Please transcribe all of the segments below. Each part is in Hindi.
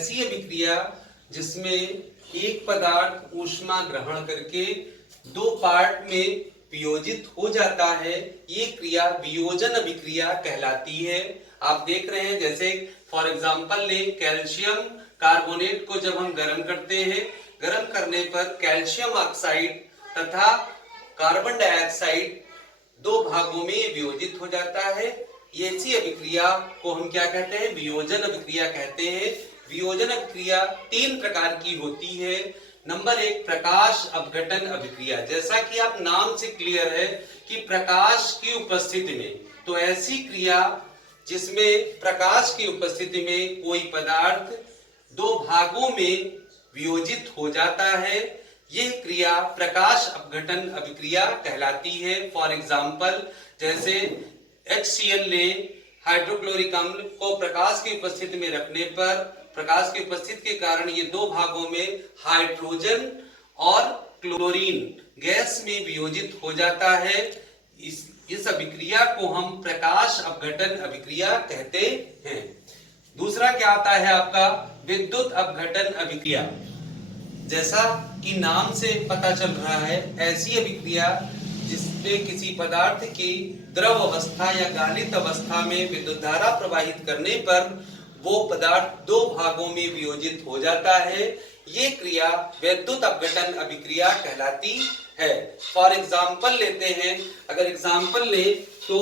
ऐसी अभिक्रिया जिसमें एक पदार्थ ऊष्मा ग्रहण करके दो पार्ट में वियोजित हो जाता है, ये क्रिया वियोजन अभिक्रिया कहलाती है। आप देख रहे हैं, जैसे फॉर एग्जांपल ले, कैल्शियम कार्बोनेट को जब हम गर्म करते हैं, गर्म करने पर कैल्शियम ऑक्साइड तथा कार्बन डाइऑक्साइड दो भागों में वियोजित हो जाता है। ये ऐसी अभिक्रिया को हम क्या कहते हैं? वियोजन अभिक्रिया कहते हैं। वियोजन अभिक्रिया तीन प्रकार की होती है। नंबर एक, प्रकाश अपघटन अभिक्रिया। जैसा कि आप नाम से क्लियर है कि प्रकाश की उपस्थिति में, तो ऐसी क्रिया जिसमें प्रकाश की उपस्थिति में कोई पदार्थ दो भागों में वियोजित हो जाता है, यह क्रिया प्रकाश अपघटन अभिक्रिया कहलाती है। फॉर एग्जाम्पल, जैसे HCl ले, हाइड्रोक्लोरिक अम्ल को प्रकाश की उपस्थिति में रखने पर प्रकाश की उपस्थिति के कारण ये दो भागों में हाइड्रोजन और क्लोरीन गैस में वियोजित हो जाता है। इस अभिक्रिया को हम प्रकाश अपघटन अभिक्रिया कहते हैं। दूसरा क्या आता है आपका? विद्युत अपघटन अभिक्रिया। जैसा कि नाम से पता चल रहा है, ऐसी अभिक्रिया जिसमें किसी पदार्थ की द्रव अवस्था या गालित अवस्था में विद्युत धारा प्रवाहित करने पर वो पदार्थ दो भागों में वियोजित हो जाता है, ये क्रिया विद्युत अपघटन अभिक्रिया कहलाती है। फॉर एग्जाम्पल लेते हैं, अगर एग्जाम्पल ले तो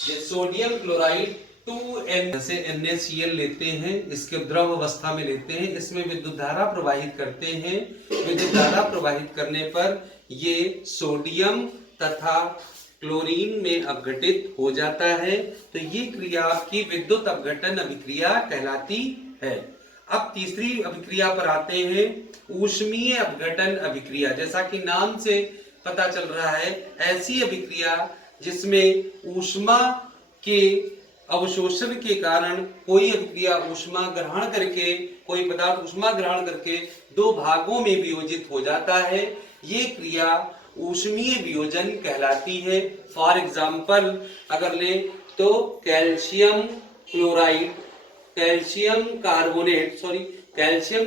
सोडियम क्लोराइड 2N से NaCl लेते हैं, इसके द्रव अवस्था में लेते हैं, इसमें विद्युत धारा प्रवाहित करते हैं। विद्युत धारा प्रवाहित करने पर ये सोडियम तथा क्लोरीन में अपघटित हो जाता है, तो ये क्रिया आपकी विद्युत अपघटन अभिक्रिया कहलाती है। अब तीसरी अभिक्रिया पर आते हैं, ऊष्मीय अपघटन अभिक्रिया। जैसा कि नाम से पता चल रहा है, ऐसी अभिक्रिया जिसमें ऊष्मा के अवशोषण के कारण कोई अभिक्रिया ऊष्मा ग्रहण करके, कोई पदार्थ ऊष्मा ग्रहण करके दो भागों में वियोजित हो जाता है, ये क्रिया ऊष्मीय वियोजन कहलाती है। फॉर एग्जाम्पल अगर ले तो कैल्शियम क्लोराइड, कैल्शियम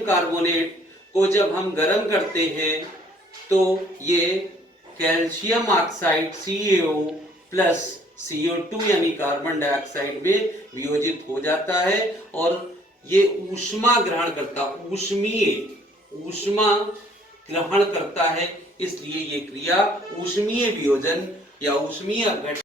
कार्बोनेट को जब हम गर्म करते हैं तो ये calcium oxide CaO plus CO2 यानी कार्बन डाइऑक्साइड में वियोजित हो जाता है और ये ऊष्मा ग्रहण करता, ऊष्मा ग्रहण करता है, इसलिए ये क्रिया ऊष्मीय वियोजन या ऊष्मीय अपघटन